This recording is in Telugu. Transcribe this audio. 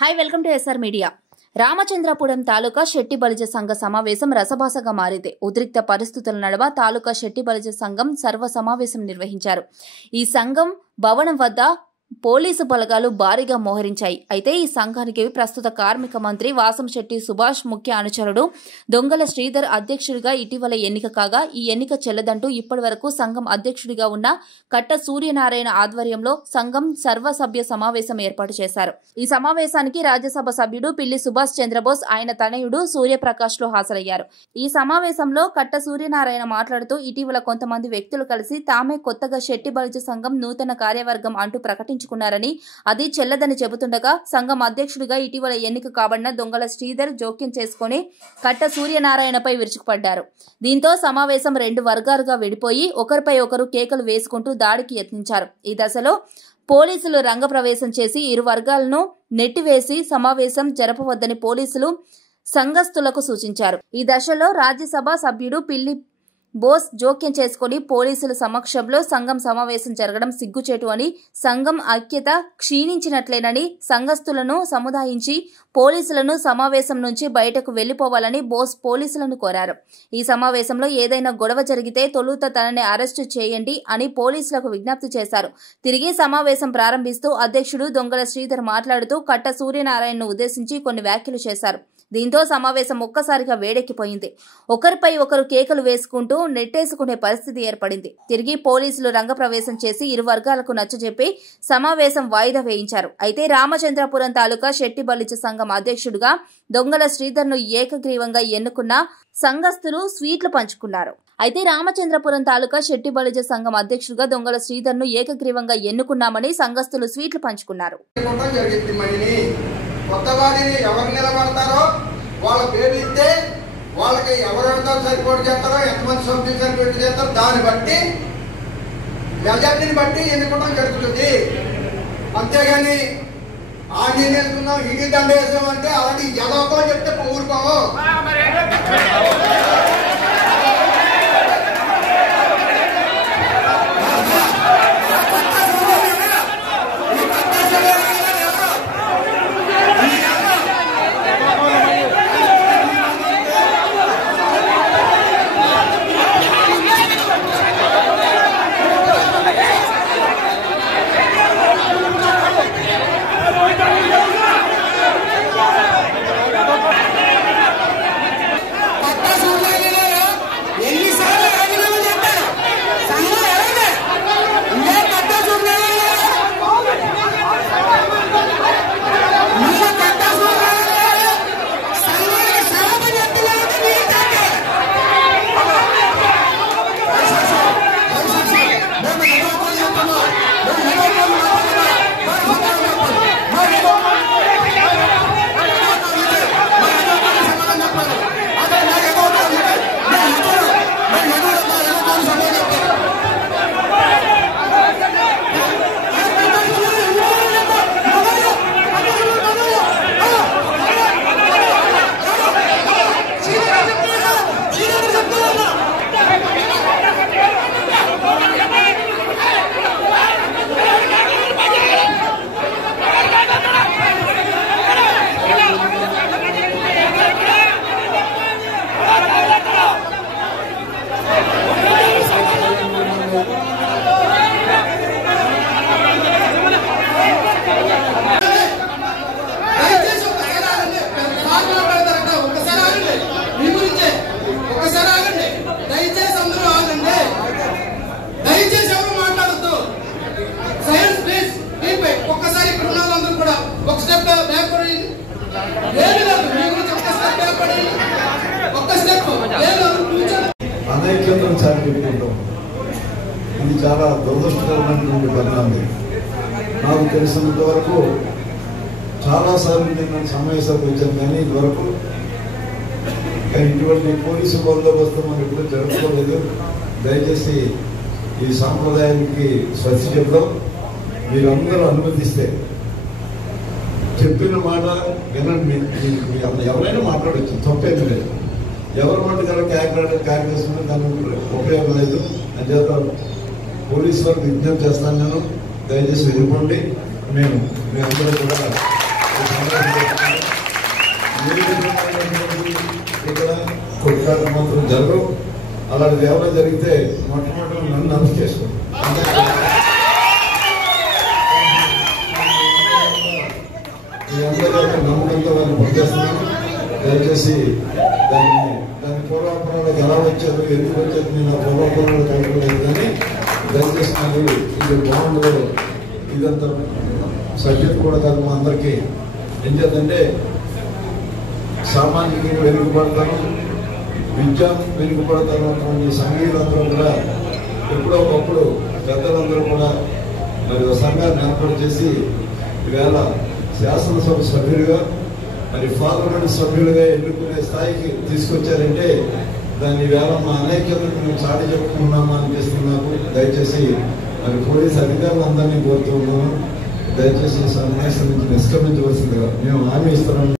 Hi welcome to SR media. Ramachandrapuram taluka Setti Balija సంఘ సమావేశం రసభాసగా మారింది. ఉద్రిక్త పరిస్థితుల నడుమ తాలూకా శెట్టి బలిజ సంఘం సర్వ సమావేశం నిర్వహించారు. ఈ సంఘం భవనం వద్ద పోలీసు బలగాలు భారీగా మోహరించాయి. అయితే ఈ సంఘానికి ప్రస్తుత కార్మిక మంత్రి వాసంశెట్టి సుభాష్ ముఖ్య అనుచరుడు దొంగల శ్రీధర్ అధ్యక్షుడిగా ఇటీవల ఎన్నిక కాగా ఈ ఎన్నిక చెల్లదంటూ ఇప్పటి వరకు సంఘం అధ్యక్షుడిగా ఉన్న కట్ట సూర్యనారాయణ ఆధ్వర్యంలో సంఘం సర్వసభ్య సమావేశం ఏర్పాటు చేశారు. ఈ సమావేశానికి రాజ్యసభ సభ్యుడు పిల్లి సుభాష్ చంద్రబోస్ ఆయన తనయుడు సూర్యప్రకాష్ లో హాజరయ్యారు. ఈ సమావేశంలో కట్ట సూర్యనారాయణ మాట్లాడుతూ ఇటీవల కొంతమంది వ్యక్తులు కలిసి తామే కొత్తగా శెట్టి బలిజ సంఘం నూతన కార్యవర్గం అంటూ ప్రకటించారు. అది చెల్లదని చెబుతుండగా సంఘం అధ్యక్షుడిగా ఇటీవల ఎన్నిక కాబడిన దొంగల శ్రీధర్ జోక్యం చేసుకుని కట్ట సూర్యనారాయణపై విరుచుకుపడ్డారు. దీంతో సమావేశం రెండు వర్గాలుగా విడిపోయి ఒకరిపై ఒకరు కేకలు వేసుకుంటూ దాడికి యత్నించారు. ఈ దశలో పోలీసులు రంగప్రవేశం చేసి ఇరు వర్గాలను నెట్టివేసి సమావేశం జరపవద్దని పోలీసులు సంఘస్థులకు సూచించారు. ఈ దశలో రాజ్యసభ సభ్యుడు పిల్లి బోస్ జోక్యం చేసుకుని పోలీసుల సమక్షంలో సంఘం సమావేశం జరగడం సిగ్గుచేటు అని, సంఘం ఐక్యత క్షీణించినట్లేనని సంఘస్థులను సముదాయించి పోలీసులను సమావేశం నుంచి బయటకు వెళ్లిపోవాలని బోస్ పోలీసులను కోరారు. ఈ సమావేశంలో ఏదైనా గొడవ జరిగితే తొలుత తనని అరెస్టు చేయండి అని పోలీసులకు విజ్ఞప్తి చేశారు. తిరిగి సమావేశం ప్రారంభిస్తూ అధ్యక్షుడు దొంగల శ్రీధర్ మాట్లాడుతూ కట్ట సూర్యనారాయణను ఉద్దేశించి కొన్ని వ్యాఖ్యలు చేశారు. దీంతో సమావేశం ఒక్కసారిగా వేడెక్కిపోయింది. ఒకరిపై ఒకరు కేకలు వేసుకుంటూ నెట్టేసుకునే పరిస్థితి ఏర్పడింది. తిరిగి పోలీసులు రంగప్రవేశం చేసి ఇరు వర్గాలకు నచ్చజెప్పి సమావేశం వాయిదా వేయించారు. అయితే రామచంద్రపురం తాలూకా శెట్టి బలిజ సంఘం అధ్యక్షుడిగా దొంగల శ్రీధర్ను ఏకగ్రీవంగా ఎన్నుకున్న సంఘస్థులు స్వీట్లు పంచుకున్నారు. అయితే రామచంద్రపురం తాలూకా శెట్టి బలిజ సంఘం అధ్యక్షుడిగా దొంగల శ్రీధర్ను ఏకగ్రీవంగా ఎన్నుకున్నామని సంఘస్థులు స్వీట్లు పంచుకున్నారు. కొత్త వారిని ఎవరు నిలబడతారో వాళ్ళ పేర్లు ఇస్తే వాళ్ళకి ఎవరెంతో సరిపోటు చేస్తారో ఎంతమంది సభ్యులు సరిపోటు చేస్తారో దాన్ని బట్టి మెజార్టీని బట్టి ఎన్నుకోవడం జరుగుతుంది. అంతేగాని ఆ నేను వేసుకున్నాం ఇది దండ వేసామంటే అలాంటి ఎదవతో చెప్తే ఊరుకోము. అనైక్యతను చాటిపెట్టుకుంటాం. ఇది చాలా దురదృష్టకరమైనటువంటి పరిణామం. నాకు తెలిసినంత వరకు చాలాసార్లు నేను సమావేశాలకు వచ్చాను, కానీ ఇదివరకు ఇటువంటి పోలీసు బందోబస్తు మనం ఎప్పుడు జరుపుకోలేదు. దయచేసి ఈ సాంప్రదాయానికి స్వచ్ఛ చెప్దాం. మీరందరూ అనుమతిస్తే చెప్పిన మాట వినండి. ఎవరైనా మాట్లాడచ్చు, తప్పేది లేదు. ఎవరి మాట కనుక కార్యక్రమం దానికి ఉపయోగం లేదు. అంచేత పోలీసు వారికి విజ్ఞప్తి చేస్తాను. నేను దయచేసి వెళ్ళిపోండి. మీ అందరూ కూడా మాత్రం జరగవు. అలాంటిది ఏమైనా జరిగితే మొట్టమొదటి నన్ను అరెస్ట్ చేసుకోండి. మీ అందరూ నమ్మకంతో వాళ్ళు పనిచేస్తున్నాను. దయచేసి దాని పూర్వాపరాలకు ఎలా వచ్చారు, ఎందుకు వచ్చారు, నేను ఆ పూర్వాపరాలు కలగలేదు. కానీ దయచేసి నాకు ఇది బాగుండదు, ఇదంతా సబ్జెక్ట్ కూడా కాదు. మా అందరికీ ఏం చేద్దంటే సామాజికంగా వెనుకబడతాను, విద్య వెనుకబడతాను అటువంటి సంఘీయులందరూ కూడా ఎప్పుడో ఒకప్పుడు పెద్దలందరూ కూడా మరి సంఘాన్ని ఏర్పాటు చేసి ఈవేళ శాసనసభ సభ్యులుగా మరి పార్లమెంట్ సభ్యులుగా ఎన్నుకునే స్థాయికి తీసుకొచ్చారంటే దాన్ని ఈవేళ మా అనేకతను మేము చాటి చెప్పుకున్నామా అనిపిస్తుంది నాకు. దయచేసి మరి పోలీస్ అధికారులందరినీ కోరుతూ ఉన్నాను, దయచేసి సన్యాసం నుంచి నిష్క్రమించవలసిందిగా మేము హామీ ఇస్తున్నాం.